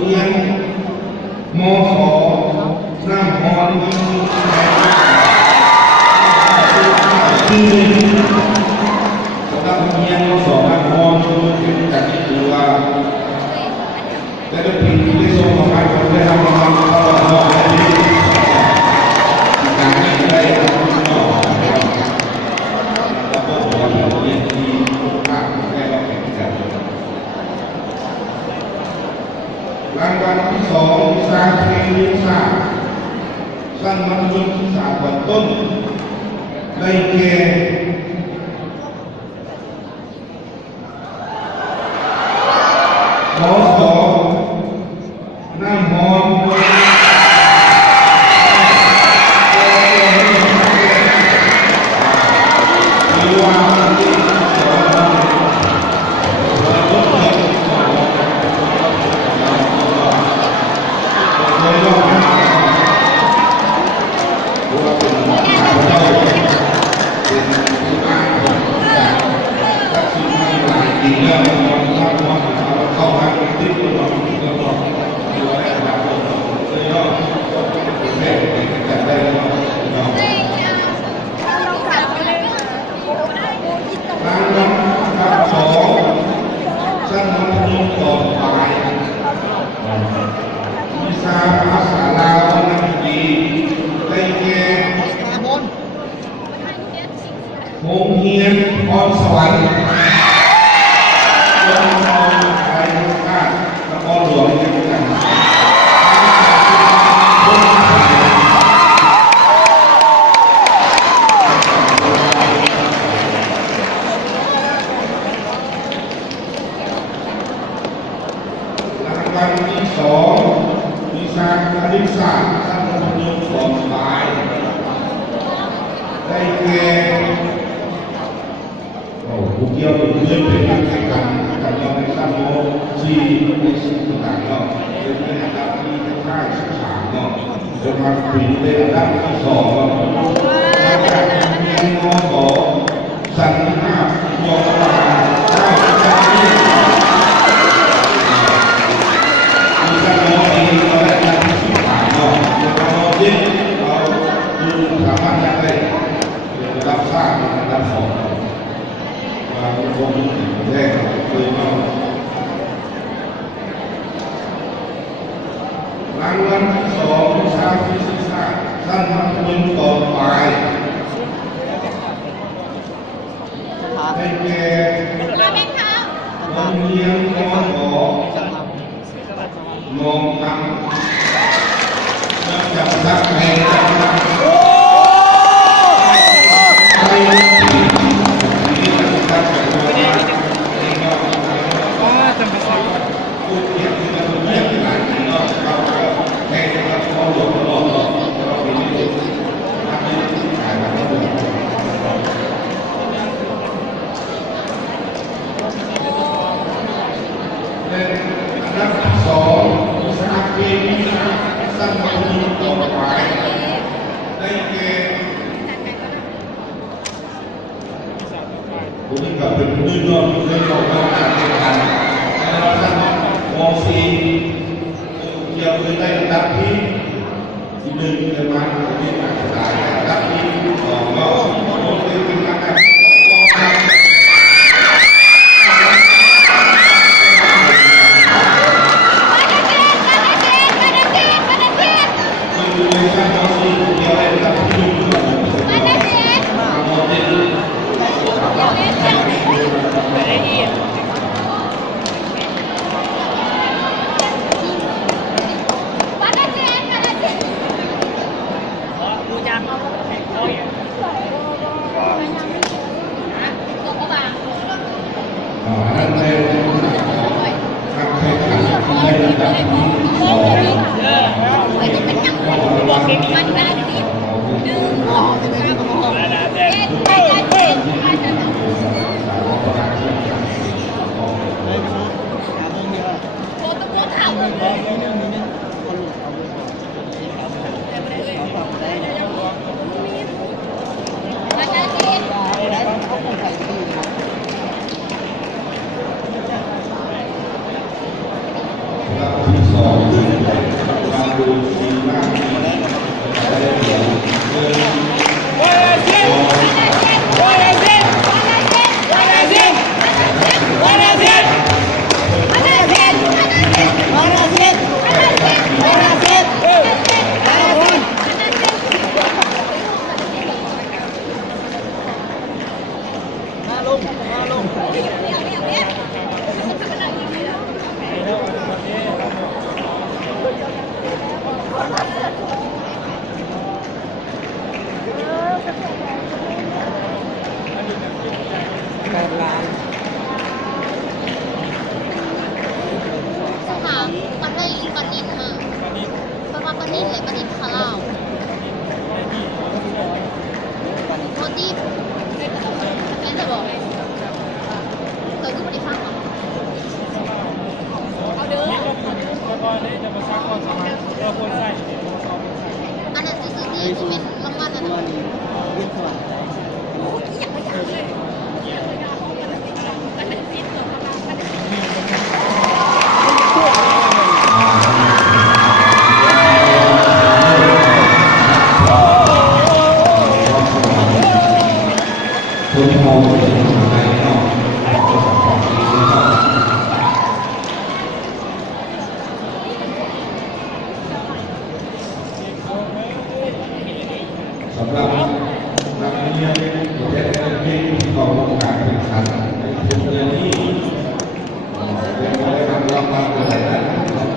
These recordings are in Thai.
เรียนม.2 นั่งมอนี้ที่สำหรับเรียนม.2 นั่งมอเป็นจากที่ตัวและเป็นสิ่งที่ทรงของการได้ทำมาตลอดมอนี้การที่ได้ทำมอแล้วก็มอเรียนที่ภาคได้รับแข่งขันรางวัลที่2วิชาเคมีศาสตร์สั้นมัธยมศึกษาขั้นต้นได้แก่ม.2 น้ำหอมโรงเรียนพรสวรรค์โรงเรียนไทยราชนครหลวงเชียงใหม่รางวัลที่2วิชาคณิตศาสตร์ชั้นมัธยมปลายได้แก่ผู้เกี่ยวกับเรื่องเป็นการแข่งขันกับเราในชั้นม.4 ในสิ่งต่างๆเนาะเป็นในอันดับที่ค่ายศึกษาเนาะเป็นมาปีในอันดับที่2เนาะมาจากเรียนม.2 สันติภาพยอมรับได้จากที่มีชั้นม.4เราได้อันดับที่3เนาะในชั้นม.7เราดูสามารถได้ระดับ3ระดับ2เป็นคนแรกเลยเนาะรางวัลที่2วิชาฟิสิกส์ชั้นมัธยมปลายได้แก่โรงเรียนม.2 นองตังเนื่องจากรักแห่งผมนี่ก็เป็นผู้ยอดในของการแข่งขันในระดับม.4 เกี่ยวกับได้ระดับที่1ในวันที่การศึกษาระดับที่2เราต้องเป็นการแข่งขันที่2 ดูสีมากที่ได้เดี๋ยวเงิน สถานปันได้ปันนินค่ะประมาณปันนินเลยปันนินคาราโมทีฟแม่จะบอกเลยเคยขึ้นบริษัทเหรอเอาเด้ออันนั้นคือที่เป็นรางวัลอันนั้นอยากไปอยากเลยมันเป็นซีนเหรอมันเป็นคนมองเป็นอะไรเนาะของดีเนาะสำหรับนักเรียนประเทศไทยที่เขาต้องการแข่งขันในทุกเดือนนี้เป็นการทำรางวัลอะไรนะ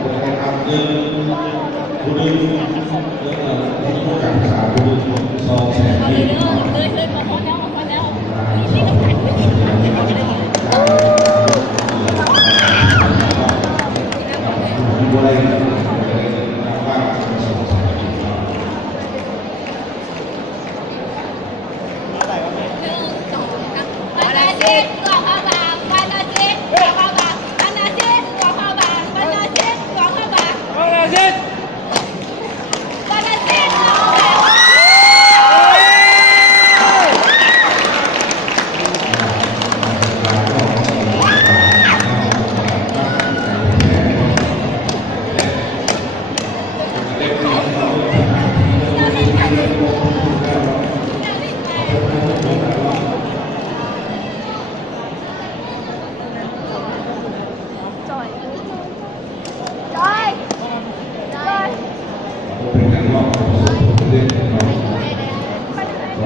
เป็นการทำเงินผู้ดึงที่ผู้การศึกษาผู้ดึง200,000ที่เลยพอแล้วboleh apa s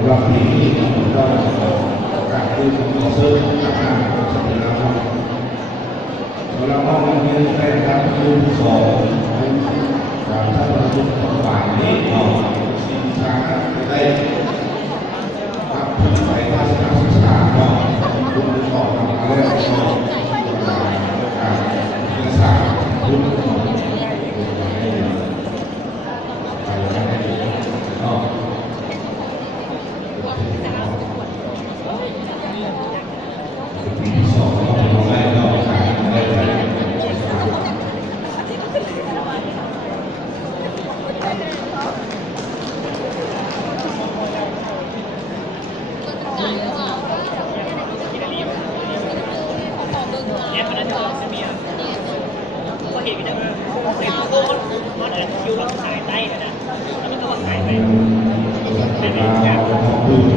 ำหรับปีนี้เราการดูของเซิร์ฟต่างๆสัปดาห์ละสำหรับห้องเรียนได้รับดูสองจากท่านประธานฝ่ายนี้เราสินค้าได้รับผลไปทัศนศึกษาเราคุณต่อมาแล้วก็การศึกษาคุณเ